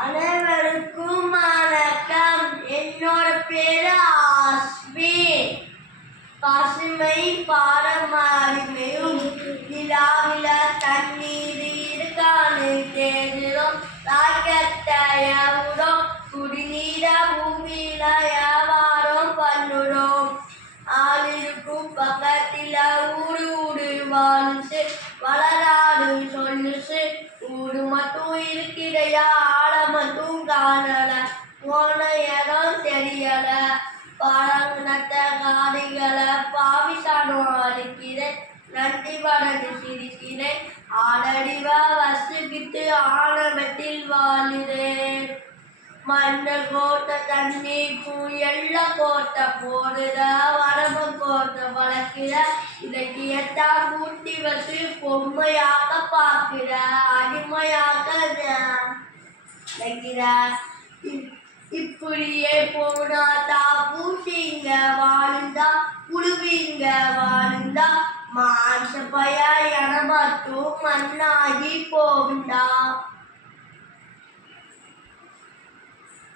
அனைவருக்கும் வணக்கம். என்னோட பேரு ஆஸ்வின். பசுமை பாரம்பரியமும் நிலாவில தண்ணீர் இருக்கான்னு தேடுறோம். ராக்கெட்டையும் குடிநீர பூமியில வியாபாரம் பண்ணுறோம். ஆளிருக்கும் பக்கத்துல ஊடு வாழுச்சு, வளராடு சொல்லுச்சு. ஊடு மட்டும் இருக்கிறையா, ஆள மட்டும் காணல. போன இடம் தெரியல. பழங்கினத்த காடிகளை பாவிசானம் அடிக்கிறேன். நன்றி படகு சிரிக்கிறேன். ஆடடிவா வசுக்கிட்டு ஆணவத்தில் வாழுறேன். மண்ணை கோட்டை தண்ணி எல்ல கோட்டை போடுற, வரம்பு கோட்டை வளர்க்கிற. இலக்கியத்தா கூட்டி வச்சு பொம்மையாக பார்க்கிற, அடிமையாக நினைக்கிற. இப்படியே போனாதா பூசிங்க வாழ்ந்தா, புழுவிங்க வாழ்ந்தா. மாச பய என மட்டும் மண்ணாகி போகுண்டா.